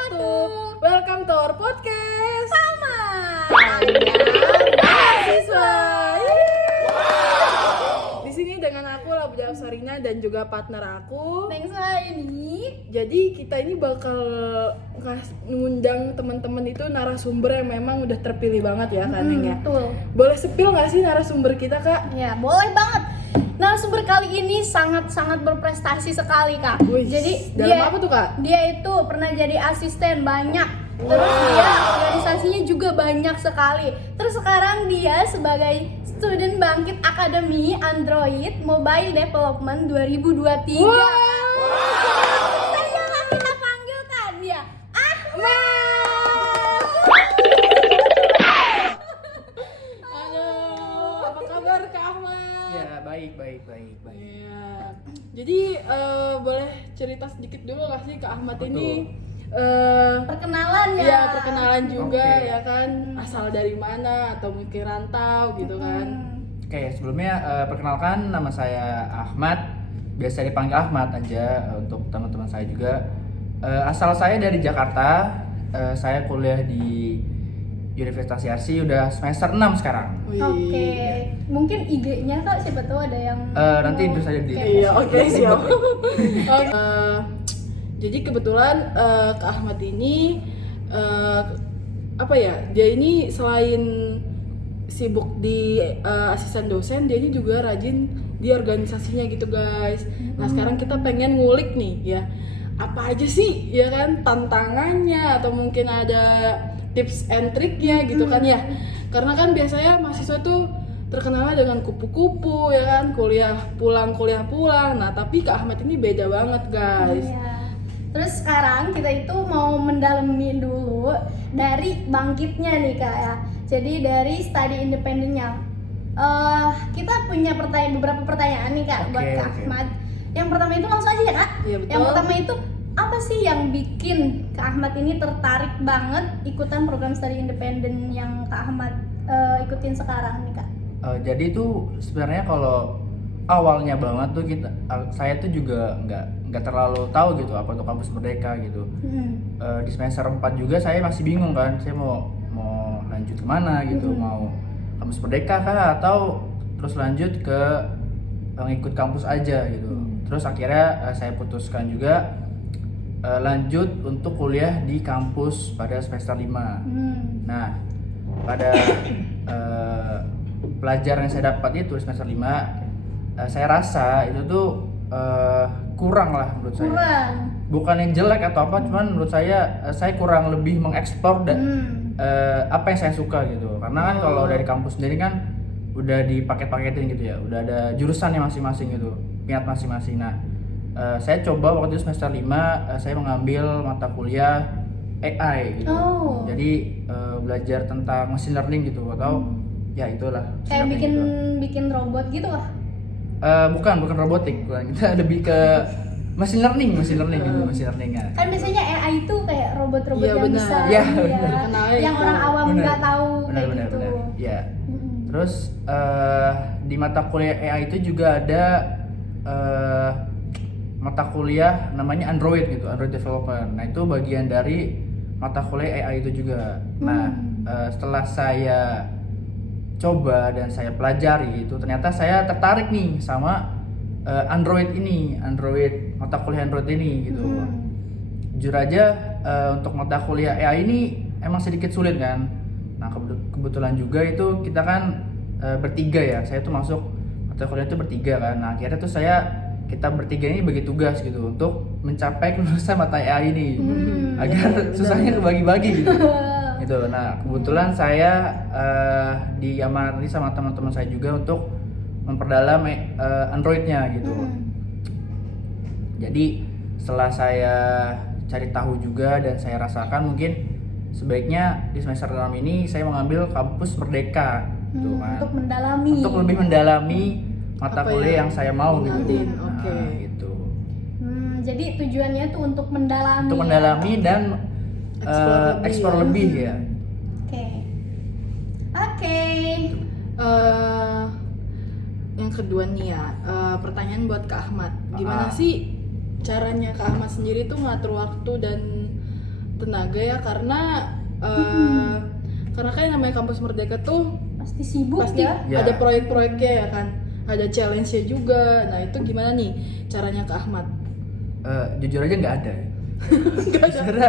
wabarakatuh. Welcome to our podcast Sama mahasiswa. Di sini dengan aku Labda Sarina dan juga partner aku. Nengsa ini. Jadi kita ini bakal ngundang teman-teman itu narasumber yang memang udah terpilih banget ya kan Neng ya. Betul. Boleh sepil nggak sih narasumber kita Kak? Ya, boleh banget. Narasumber kali ini sangat-sangat berprestasi sekali, Kak. Wih, Jadi dalam apa tuh Kak? Dia itu pernah jadi asisten banyak. Terus dia organisasinya juga banyak sekali. Terus sekarang dia sebagai student Bangkit Academy Android Mobile Development 2023. Saja lah kita panggilkan dia Ahmad. Halo, apa kabar Kak Ahmad? Ya, baik. Iya. Jadi boleh cerita sedikit dulu nggak sih Kak Ahmad ini? Perkenalan ya. Iya, perkenalan juga Oke. ya kan, asal dari mana atau mungkin rantau gitu kan. Oke, sebelumnya perkenalkan nama saya Ahmad. Biasa dipanggil Ahmad aja untuk teman-teman saya juga. Asal saya dari Jakarta. Saya kuliah di Universitas Yarsi udah semester 6 sekarang. Wih. Oke, mungkin IG-nya Kak, siapa tahu ada yang Nanti mau terus aja di- kepo. Iya, oke siap. Jadi kebetulan Kak Ahmad ini apa ya? Dia ini selain sibuk di asisten dosen, dia ini juga rajin di organisasinya gitu guys. Nah sekarang kita pengen ngulik nih ya, apa aja sih ya kan tantangannya atau mungkin ada tips and triknya gitu kan ya. Karena kan biasanya mahasiswa tuh terkenalnya dengan kupu-kupu ya kan, kuliah pulang. Nah tapi Kak Ahmad ini beda banget guys. Iya. Terus sekarang kita itu mau mendalami dulu dari bangkitnya nih Kak ya. Jadi dari study independennya. Kita punya beberapa pertanyaan nih Kak buat Kak Oke. Ahmad. Yang pertama itu langsung aja ya Kak. Iya, betul. Yang pertama itu apa sih yang bikin Kak Ahmad ini tertarik banget ikutan program study independen yang Kak Ahmad ikutin sekarang nih Kak? Jadi itu sebenarnya kalau awalnya banget tuh saya tuh juga nggak terlalu tahu gitu apa tuh kampus merdeka gitu. Di semester 4 juga saya masih bingung kan, saya mau lanjut kemana gitu, mau kampus merdeka kah atau terus lanjut ke ngikut kampus aja gitu. Terus akhirnya saya putuskan juga lanjut untuk kuliah di kampus pada semester 5. Nah, pada pelajaran yang saya dapat itu di semester 5, saya rasa itu tuh kurang lah menurut saya. Kurang. Bukan yang jelek atau apa, cuman menurut saya kurang lebih mengeksplor dan apa yang saya suka gitu. Karena kan kalau dari kampus sendiri kan udah dipaket-paketin gitu ya, udah ada jurusannya masing-masing gitu, minat masing-masing. Nah, saya coba waktu itu semester 5, saya mengambil mata kuliah AI gitu. Oh. Jadi belajar tentang machine learning gitu atau ya itulah. Kayak machine bikin learning bikin robot gitu lah. bukan robotik, bukan. Kita lebih ke machine learning gitu, machine learningnya. Kan biasanya AI itu kayak robot-robot Iya, yang benar. bisa Iya, ini ya, benar. yang orang awam Benar. nggak tahu kayak Benar. gitu. Ya. Mm-mm. Terus di mata kuliah AI itu juga ada mata kuliah namanya Android gitu, Android Development. Nah itu bagian dari mata kuliah AI itu juga. Nah setelah saya coba dan saya pelajari itu ternyata saya tertarik nih sama Android mata kuliah Android ini gitu. Jujur aja untuk mata kuliah AI ini emang sedikit sulit kan. Nah kebetulan juga itu kita kan bertiga ya, saya tuh masuk mata kuliah itu bertiga kan. Nah akhirnya tuh kita bertiga ini bagi tugas gitu untuk mencapai kelulusan mata AI ini agar susahnya kebagi-bagi gitu. Gitu. Nah kebetulan saya diamanati sama teman-teman saya juga untuk memperdalam Androidnya gitu. Jadi setelah saya cari tahu juga dan saya rasakan mungkin sebaiknya di semester 6 ini saya mengambil kampus merdeka gitu kan. Untuk mendalami. Untuk lebih mendalami mata Apa kuliah yang yang saya mau gitu. minatin, Nah, oke. gitu. Jadi tujuannya tuh untuk mendalami. Untuk mendalami dan eksplor lebih ya. Oke. Yang kedua nih ya, pertanyaan buat Kak Ahmad. Gimana sih caranya Kak Ahmad sendiri tuh ngatur waktu dan tenaga ya, karena kan yang namanya kampus Merdeka tuh Pasti sibuk pasti ya. Ya. ada proyek-proyeknya ya kan, ada challenge-nya juga. Nah itu gimana nih caranya ke Ahmad? Jujur aja nggak ada. Nggak ada. Karena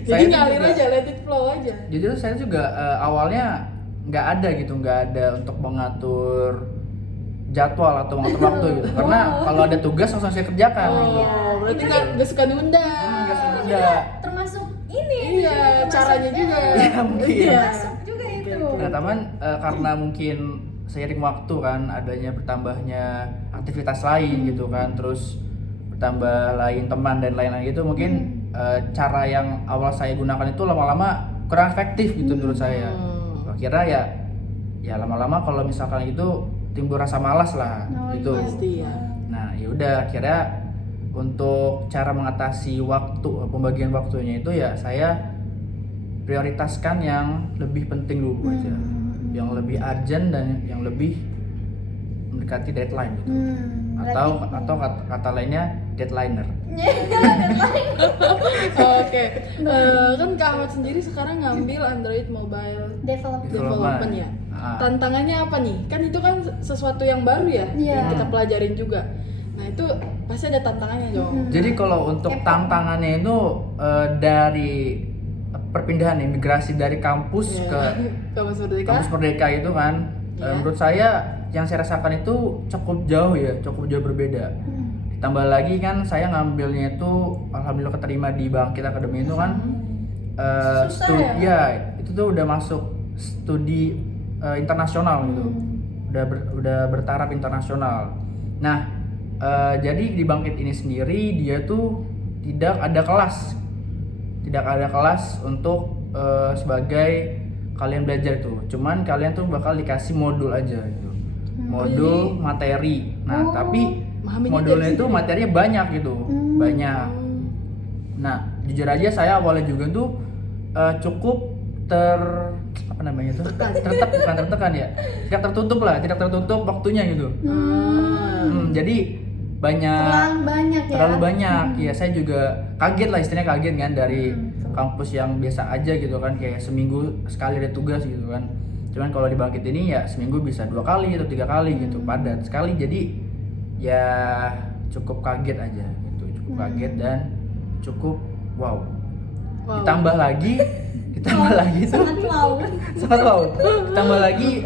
Jadi saya ngalir juga- aja, let it flow aja. Jujur saya juga awalnya nggak ada gitu, nggak ada untuk mengatur jadwal atau mengatur waktu gitu. Karena kalau ada tugas langsung saya kerjakan. Oh, Gitu. berarti nggak suka diundang. Nggak suka Juga diundang. termasuk ini. Iya, caranya juga. Iya, mungkin. Iya. Masuk juga itu. Nah, teman karena mungkin seiring waktu kan adanya bertambahnya aktivitas lain gitu kan, terus bertambah lain teman dan lain-lain gitu, mungkin cara yang awal saya gunakan itu lama-lama kurang efektif gitu menurut saya. Akhirnya ya lama-lama kalau misalkan itu timbul rasa malas lah Oh, gitu. iya. Pasti ya. Nah, ya udah akhirnya untuk cara mengatasi waktu, pembagian waktunya itu ya saya prioritaskan yang lebih penting dulu aja. Yang lebih urgent dan yang lebih mendekati deadline gitu. Atau kata lainnya deadliner. Oke, kan Kak Ahmad sendiri sekarang ngambil Android Mobile Development ya. Ah. Tantangannya apa nih? Kan itu kan sesuatu yang baru ya, Iya. yang kita pelajarin juga. Nah itu pasti ada tantangannya dong. Jadi kalau untuk tantangannya itu dari perpindahan imigrasi dari kampus Iya. ke Kampus Merdeka. kampus Merdeka itu kan, Iya. menurut saya yang saya rasakan itu cukup jauh ya, cukup jauh berbeda. Ditambah lagi kan saya ngambilnya itu alhamdulillah keterima di Bangkit Academy itu kan, Susah ya itu tuh udah masuk studi internasional gitu, udah bertaraf internasional. Nah jadi di Bangkit ini sendiri dia tuh tidak ada kelas untuk sebagai kalian belajar itu, cuman kalian tuh bakal dikasih modul aja gitu, modul materi. Nah tapi Memahaminya modulnya dari itu situ. materinya banyak gitu, banyak. Nah jujur aja saya awalnya juga tuh cukup bukan tertekan ya, tidak tertutup waktunya gitu. Jadi terlalu banyak ya, saya juga kaget lah, istilahnya kaget kan, dari kampus yang biasa aja gitu kan, kayak seminggu sekali ada tugas gitu kan. Cuman kalau di Bangkit ini ya seminggu bisa 2 kali atau 3 kali gitu, padat sekali. Jadi ya cukup kaget aja gitu, cukup kaget dan cukup wow. Ditambah lagi tuh sangat wow. Ditambah lagi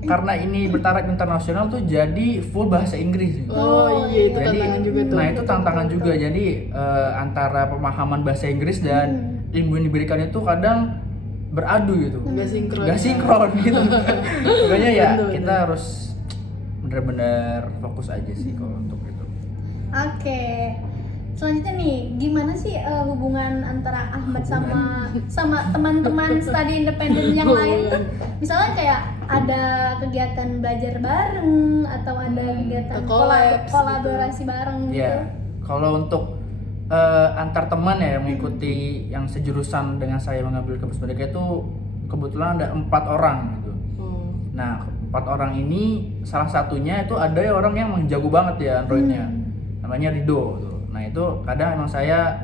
karena ini bertaraf internasional tuh jadi full bahasa Inggris gitu. Oh iya, itu Jadi, tantangan juga tuh. nah itu tantangan juga. Jadi antara pemahaman bahasa Inggris dan ilmu yang diberikan itu kadang beradu gitu. Nggak sinkron. Gitu. Makanya ya Bener. kita harus benar-benar fokus aja sih kalau untuk itu. Oke. Selanjutnya nih, gimana sih hubungan antara Ahmad sama teman-teman studi independen yang lain tuh? Misalnya kayak ada kegiatan belajar bareng atau ada kegiatan collabs kolaborasi bareng gitu. Ya, kalau untuk antar teman ya yang mengikuti yang sejurusan dengan saya mengambil kampus Merdeka itu kebetulan ada 4 orang gitu. Nah, 4 orang ini salah satunya itu ada orang yang jago banget ya Androidnya, namanya Rido tuh. Nah itu kadang emang saya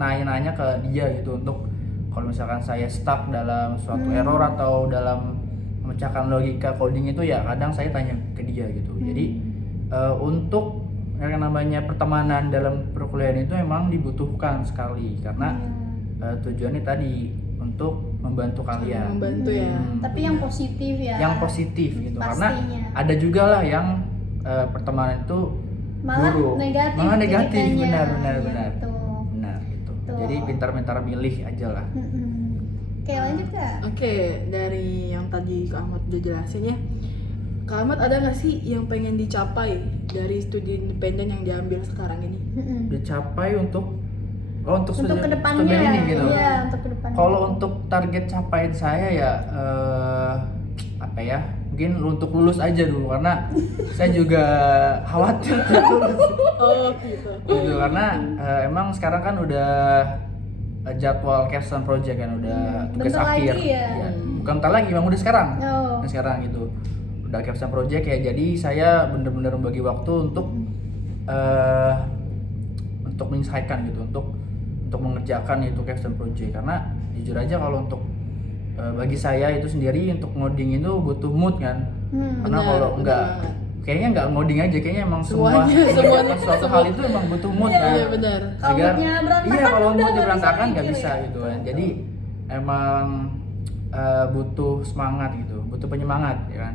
nanya-nanya ke dia gitu, untuk kalau misalkan saya stuck dalam suatu error atau dalam memecahkan logika coding itu ya kadang saya tanya ke dia gitu. Jadi untuk yang namanya pertemanan dalam perkuliahan itu emang dibutuhkan sekali, karena tujuannya tadi untuk membantu kalian. Membantu ya. Tapi yang positif ya. Yang positif gitu, karena Pastinya. ada juga lah yang pertemanan itu malah buruk, negatif. malah negatif, jadikannya. benar Gitu. benar gitu. Betul. Jadi pintar-pintar milih aja lah. Oke, lanjut Kak. Oke, dari yang tadi Kak Ahmad udah jelasin ya, Kak Ahmad ada nggak sih yang pengen dicapai dari studi independen yang diambil sekarang ini? Dicapai untuk Untuk kedepannya studi ini gitu. Iya, untuk kedepannya. Kalau untuk target capaian saya ya apa ya? Mungkin untuk lulus aja dulu, karena saya juga khawatir tidak lulus. Oh gitu. Gitu, karena emang sekarang kan udah jadwal capstone project kan, udah tugas Bentar akhir. lagi ya? Bukan bentar lagi, emang udah sekarang. Oh. Nah, sekarang gitu. Udah capstone project ya, jadi saya bener-bener membagi waktu untuk menyelesaikan gitu, untuk untuk mengerjakan itu custom project. Karena jujur aja kalau untuk bagi saya itu sendiri untuk ngoding itu butuh mood kan. Karena Benar, kalau enggak benar. kayaknya enggak ngoding aja, kayaknya emang Semuanya, suatu hal itu emang butuh mood Iya. kan. Iya benar. Kalau moodnya berantakan, iya kalau udah moodnya nggak bisa berantakan nggak mikir bisa ya. gitu kan. Jadi emang butuh semangat gitu, butuh penyemangat ya kan.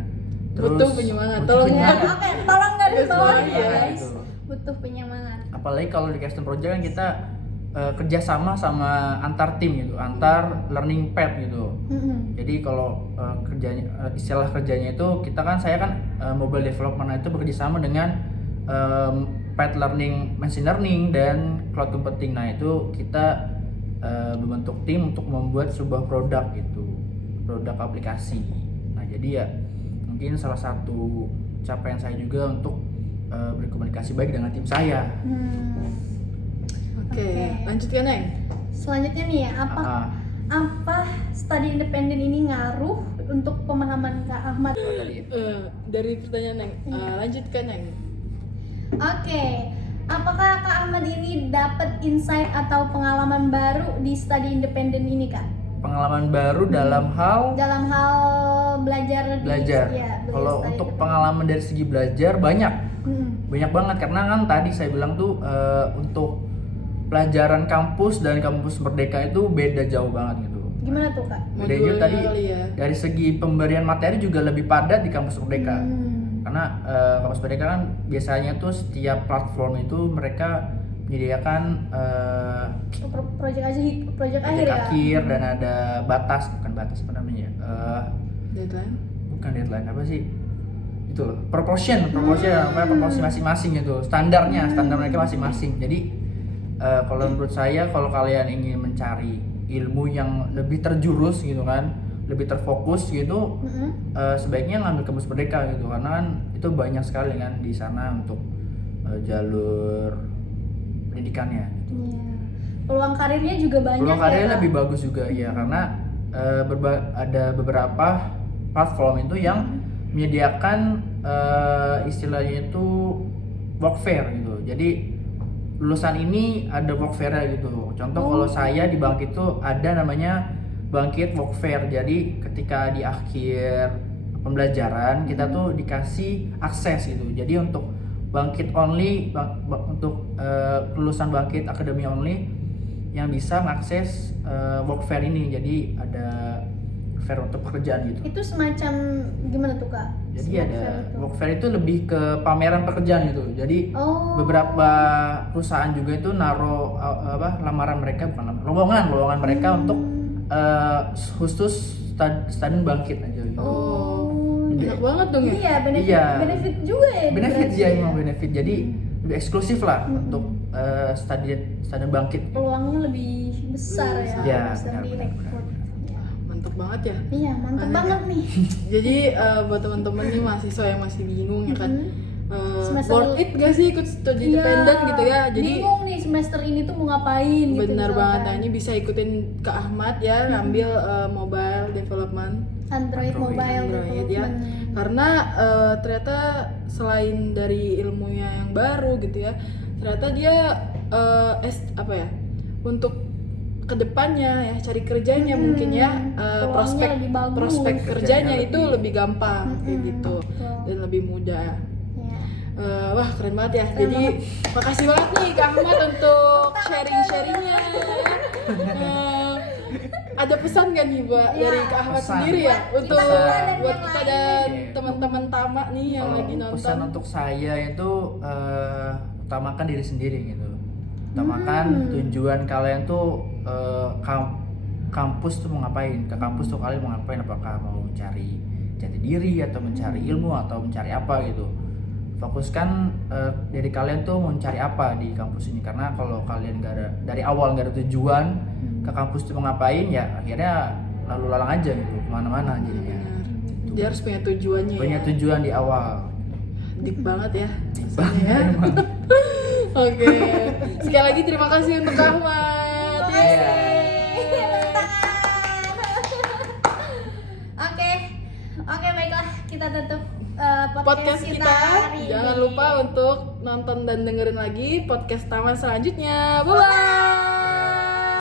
Butuh penyemangat. butuh Tolong Ya, penyemangat. oke, tolong garis Garis bawah bawah, ya iya, guys. gitu. Butuh penyemangat. Apalagi kalau di custom project kan kita kerjasama sama antar tim gitu, antar learning path gitu. Jadi kalau istilah kerjanya itu saya kan mobile development itu bekerjasama dengan path learning, machine learning dan cloud computing. Nah itu kita membentuk tim untuk membuat sebuah produk gitu, produk aplikasi. Nah jadi ya mungkin salah satu capaian saya juga untuk berkomunikasi baik dengan tim saya. Oke, Oke. lanjutkan Neng. Selanjutnya nih ya, apa study independen ini ngaruh untuk pemahaman Kak Ahmad? Tadi Dari pertanyaan Neng, lanjutkan Neng. Oke, apakah Kak Ahmad ini dapat insight atau pengalaman baru di study independen ini Kak? pengalaman baru dalam hal Dalam hal belajar belajar. ya, Kalau study untuk independen. pengalaman dari segi belajar banyak banget karena kan tadi saya bilang tuh untuk pelajaran kampus dan kampus Merdeka itu beda jauh banget gitu. Gimana tuh Kak? Bedanya Modulnya tadi kali ya. dari segi pemberian materi juga lebih padat di kampus Merdeka. Karena kampus Merdeka kan biasanya tuh setiap platform itu mereka menyediakan Project akhir project ya. akhir dan ada bukan batas apa namanya? Deadline. Bukan deadline apa sih? Itu loh, proportion proporsi masing-masing gitu. Standar mereka masing-masing. Jadi kalau menurut saya kalau kalian ingin mencari ilmu yang lebih terjurus gitu kan, lebih terfokus gitu, sebaiknya ngambil kampus Merdeka gitu karena kan itu banyak sekali kan di sana untuk jalur pendidikannya gitu. Iya. Peluang karirnya juga banyak. Peluang karirnya ya, Kak? lebih bagus juga ya karena ada beberapa platform itu yang menyediakan istilahnya itu work fair gitu. Jadi lulusan ini ada work fair gitu. Contoh kalau saya di Bangkit itu ada namanya Bangkit Work Fair. Jadi ketika di akhir pembelajaran kita tuh dikasih akses gitu. Jadi untuk Bangkit only, untuk lulusan Bangkit Academy only yang bisa mengakses work fair ini. Jadi ada fair untuk pekerjaan gitu. Itu semacam gimana tuh Kak? Jadi Work ada fair itu? work fair itu lebih ke pameran pekerjaan gitu. Jadi beberapa perusahaan juga itu naruh lamaran mereka, bukan lowongan mereka untuk khusus student Bangkit aja gitu. Enak banget dong ya. Iya, benefit juga ya. Benefit berarti ya emang benefit. Jadi lebih eksklusif lah untuk student Bangkit. peluangnya lebih besar ya. Iya, bisa benar, direkrut. Mantap banget ya. Iya, mantap Aneh. banget nih. Jadi buat teman-teman nih mahasiswa yang masih bingung ya kan, Semester- worth it gak sih ikut studi independen gitu ya? Jadi bingung nih semester ini tuh mau ngapain gitu. benar misalkan. banget. Nah ini bisa ikutin Kak Ahmad ya, ngambil mobile development. Android mobile Android ya. development. Karena ternyata selain dari ilmunya yang baru gitu ya, ternyata dia untuk kedepannya ya cari kerjanya mungkin ya Peluangnya prospek lebih bagus. prospek kerjanya itu lebih- lebih gampang kayak gitu betul. dan lebih mudah. Ya. Wah keren banget ya. Keren Jadi makasih banget nih Kak Ahmad untuk sharing-sharingnya. Ada pesan kan nih buat Iya. dari Kak Ahmad Pesan. sendiri ya Buat untuk kita semua dan buat yang kita lain dan nih. teman-teman tamak nih yang Kalau lagi nonton. pesan untuk saya itu utamakan diri sendiri gitu. Utamakan tujuan kalian tuh kampus tuh mau ngapain? Ke kampus tuh kalian mau ngapain? Apakah mau cari jati diri atau mencari ilmu atau mencari apa gitu? Fokuskan dari kalian tuh mau mencari apa di kampus ini karena kalau kalian gak ada dari awal nggak ada tujuan ke kampus tuh mau ngapain ya akhirnya lalu lalang aja gitu kemana-mana jadinya. Benar. Dia harus punya tujuannya Punya ya. tujuan di awal. Deep banget ya. Deep pesannya ya. banget, emang. Oke. Sekali lagi terima kasih untuk Kak Ahmad. Iya. Oke, baiklah kita tutup Podcast kita hari jangan ini. lupa untuk nonton dan dengerin lagi podcast Taman selanjutnya. Bye.